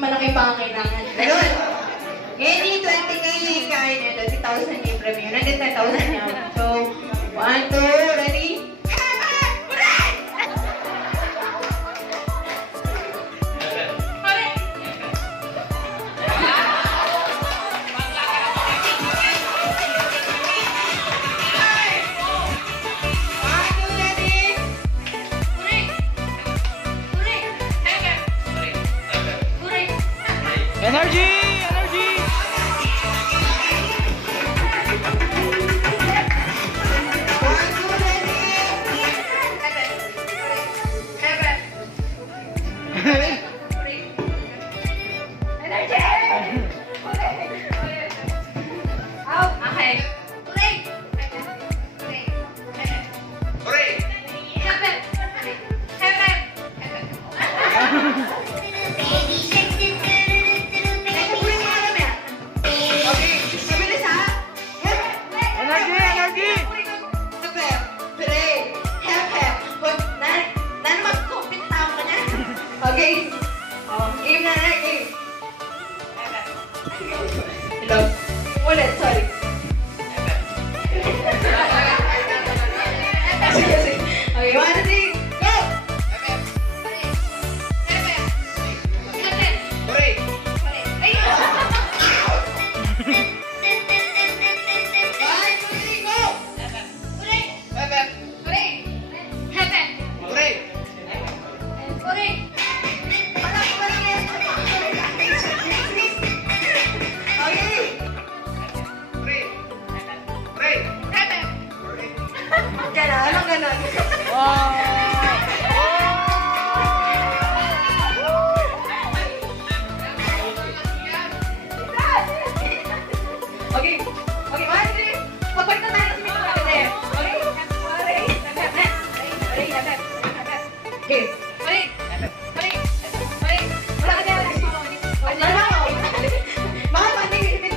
Malaking pangangailangan. Ayun. Any 20K kain ito, 10,000 yung premium. Nandun 10,000 yan. So, 1, 2, ready? Energy! Energy! Okay. Game na na, game. Hello. Ulit, sorry. Sige, sige. Okay, 1, 2, 3, go! Okay. Wala ko lang yan. Okay. Gano'n, anong gano'n? Okay. Okay, 1, 2. Pagbalik na tayo sa mga kapatid. Okay? Okay. Balik. Balik. Balik. Wala ka na. Wala na ako. Mahal, panding.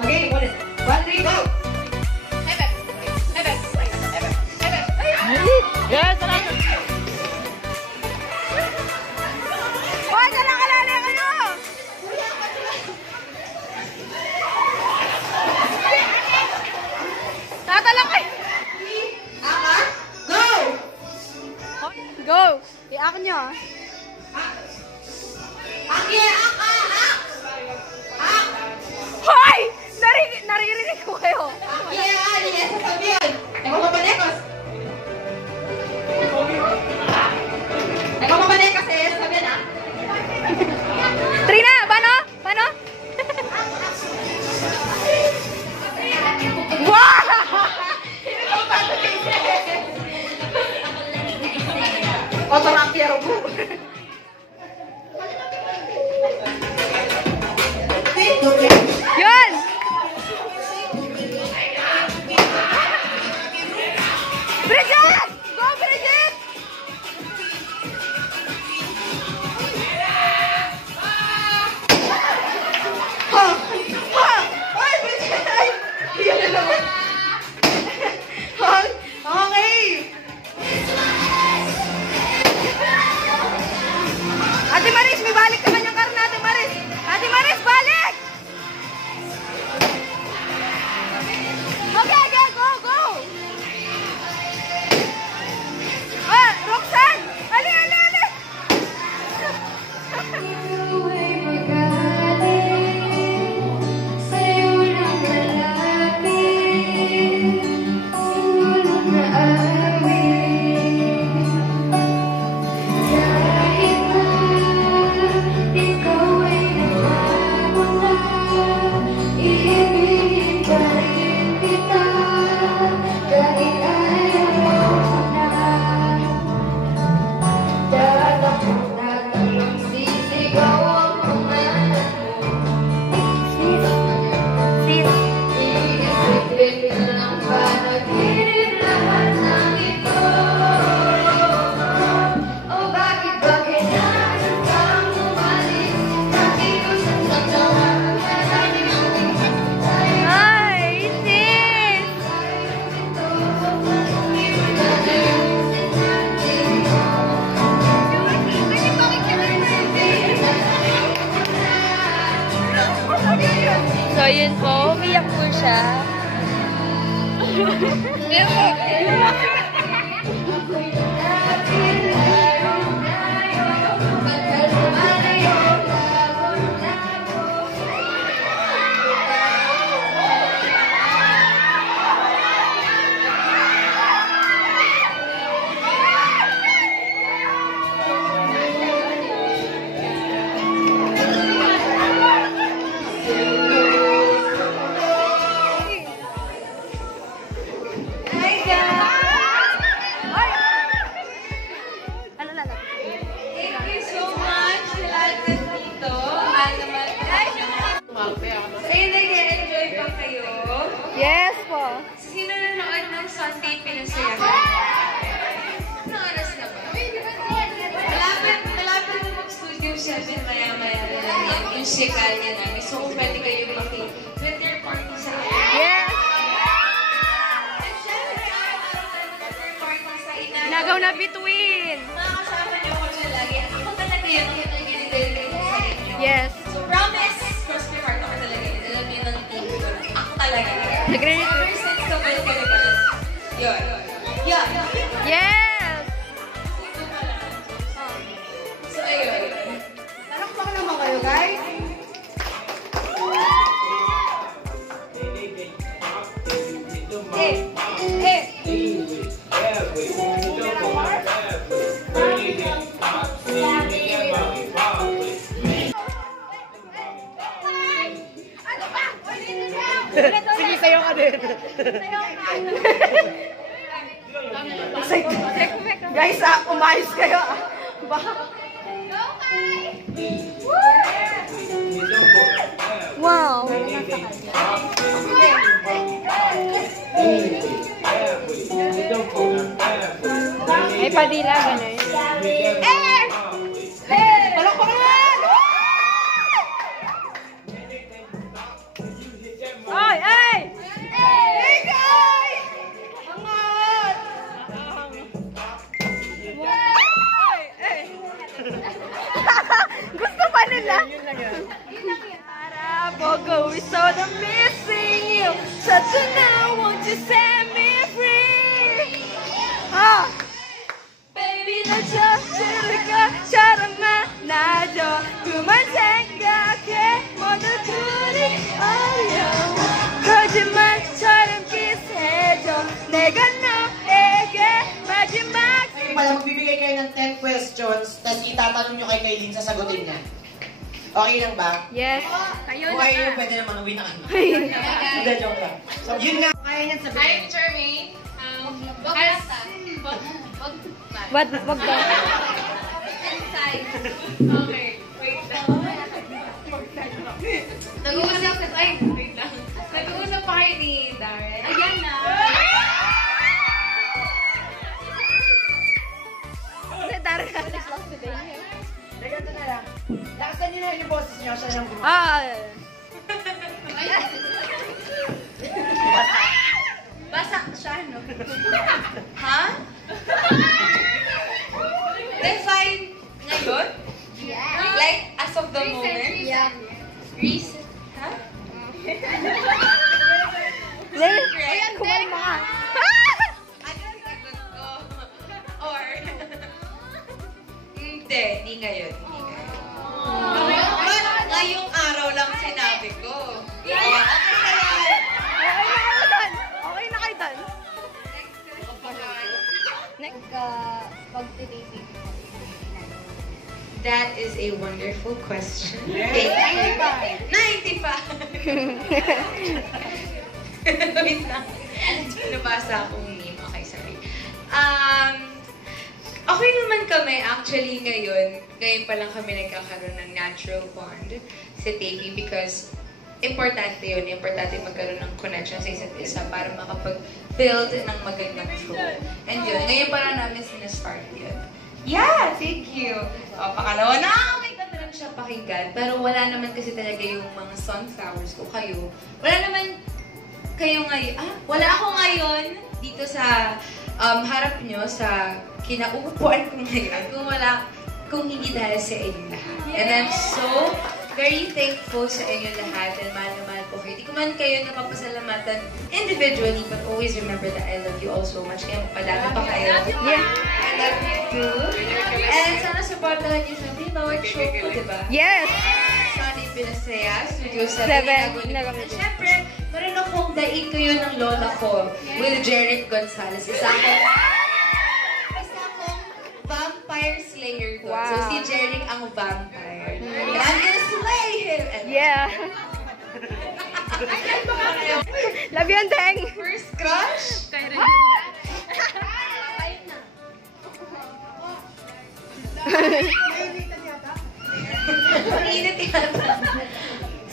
Okay, ulit. 1, 3, go. Yes, salamat. Hoy, kalali kayo! Tatalang kayo! Ama, go! Go! I-act nyo. Hoy! Naririnig ko kayo. Trina, paano? Paano? Wow! Yun! Bridget! Go, Bridget! Okay! Ate Maris, may balik naman yung karna, Ate Maris. Ate Maris, balik! Okay, okay, go, go! Ah, Roxanne! Ali, ali, ali! So, yun po. Umiyak po siya. Yes po. Sino nanonood ng Sunday Pinasaya? Anong oras na ba? Malapit na mag-studio 7, maya-maya na lang yan. Yung sikal niya namin. So, kung pwede kayo maki-Twitter party sa akin. Yes. And syempre, araw-araw tayo mag-Twitter party sa inahin. Nagaw na between. Makakasama niyo ako dyan lagi. Ako talaga yun. Yung nag-i-dedicate sa inyo. Yes. So, promise, cross-play heart ako talaga. Alam niyo ng team ko. Ako talaga. Nagre-retweet. Ever since kapal kami pa lang. Yun. Yun. Yes. So, ayun. Palakpak naman kayo, guys. Hey, Guys, umayos kayo. Wow. Ay, padila, gano'n. Talok ko naman! Ay! Ay! Ay! Ay! Angat! Ay! Gusto pa nila? Para pogo, we saw them missing you. So tonight, won't you set me free? Ah! Baby, 나 저질까 처럼만 나죠. 그만 생각해 모두 둘이 어려워. 거짓말처럼 kiss-해줘. 내가 너에게 마지막. Pala, magbibigay kayo ng 10 questions, tapos itatanong nyo kay Kaylin, sasagutin niya. Okay lang ba? Yes. Kayo Okay, yun, pwede naman uwi na kami. Hindi, joke lang. So, yun nga, kaya niyan sabihin. I'm Jermaine. Wag daw. Inside. Okay, wait lang. Nag-uusap na, wait lang. Nag-uusap pa kayo ni Darren. Ayan na. Ganito na lang. Lakasan nyo na yung boses nyo, siya lang gumawa. Ah. Basa siya, no? Ha? Define ngayon? Yeah. Like, as of the moment? Yeah. Recent? Ha? Ayan, kumalma ka. Ano yung sagot ko? Or? Hindi ngayon. Ngayong araw lang sinabi ko. Okay na kayo doon. Next, pag-taping. That is a wonderful question. Thank you. 95. Wait lang. Nabasa akong meme. Okay, sorry. Okay naman kami actually ngayon. Ngayon pa lang kami nagkakaroon ng natural bond sa taping because importante yun. Importante magkaroon ng connection sa isa't isa para makapag-build ng magandang flow. And yun, ngayon pa lang namin sinastart yun. Yeah, thank you. O, pakalawa na, may ganda lang siya pakinggan. Pero wala naman kasi talaga yung mga sunflowers ko kayo. Wala naman kayo ngayon. Wala ako ngayon dito sa harap nyo sa kinauupuan ko ngayon. Kung hindi dahil sa inyong lahat. And I'm so very thankful sa inyong lahat and mahal na mahal po kayo. Di ko man kayo napapasalamatan individually, but always remember that I love you all so much. Kaya mapadami pa kayo. Yeah. I love you too. And sana supportahan niyo sa bawat show ko, di ba? Yes. Sana Pinasaya, Studio 7. Seven. Siyempre, meron akong daig kayo ng lola ko, Will Jeric Gonzalez. Isa akong vampire slayer doon. Wow. So, si Jeric ang vampire. And I'm gonna slay him! And Yeah. Love you, Teng. first crush? Ang init yata.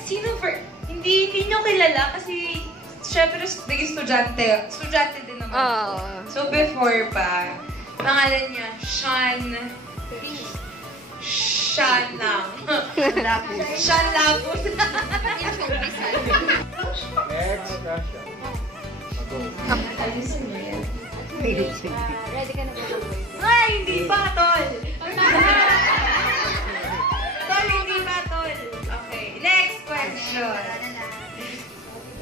Sino hindi nyo kilala kasi syempre naging estudyante din naman. Oh. So before pa, pangalan niya, Sean lang. Sean Labon. Next question. Ayusin mo yan. Ready ka na ba? Ay, hindi pa, tol! Tol, hindi pa, tol. Okay, next question.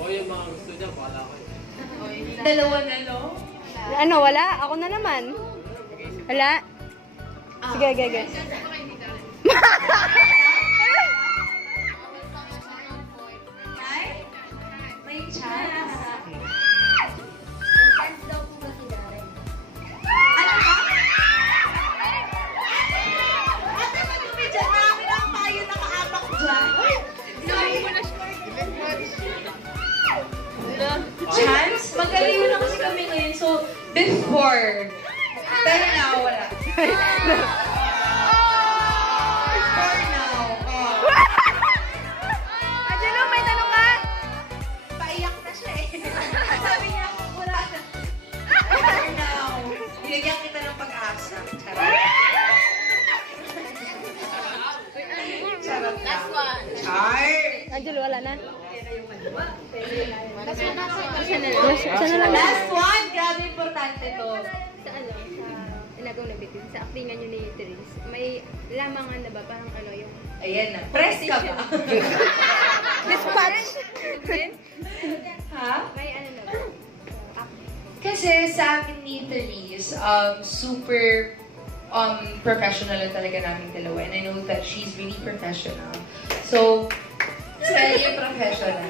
O yung mga gusto niya, bahala ko. Dalawa na, no? Ano, wala? Ako na naman. Wala? Sige, sige. Ay, may chance. Ano ba? Ate, madumi dyan. Marami na ang payo nakaapak dyan. Chance. Before. Pero now, wala. Before now. Angelo, may tanong ka? Paiyak na siya eh. Sabi niya, wala na. Before now. Binigyan kita ng pag-asa. Charot. Charot lang. Last one. Char! Angelo, wala na. Last one. Siya na lang. Last one! Grabe importante to. Sa inagaw na bitin, sa actingan nyo ni Therese, may lamangan na ba? Parang yung... Ayan na. Press ka ba? Dispatch! Ha? May na ba? Kasi sa akin ni Therese, super professional lang talaga namin dalawa. And I know that she's really professional. So, very professional.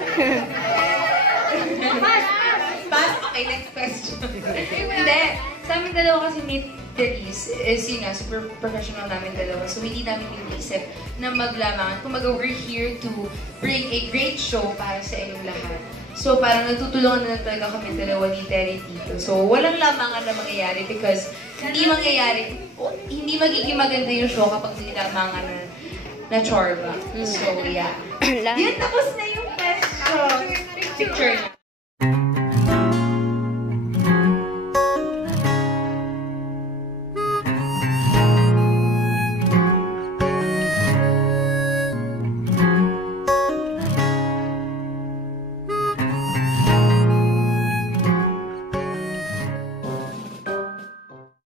Pass! Okay, next question. Hindi. Sa amin dalawa kasi ni Therese is yun nga, super professional namin dalawa. So, hindi namin iniisip na maglamangan. Kumaga, we're here to bring a great show para sa inyong lahat. So, parang nagtutulungan na talaga kami dalawa ni Terry dito. So, walang lamangan na mangyayari because hindi hindi magiging maganda yung show kapag hindi lamangan na chorba. So, yeah. Yun, tapos na yung question. Picture na.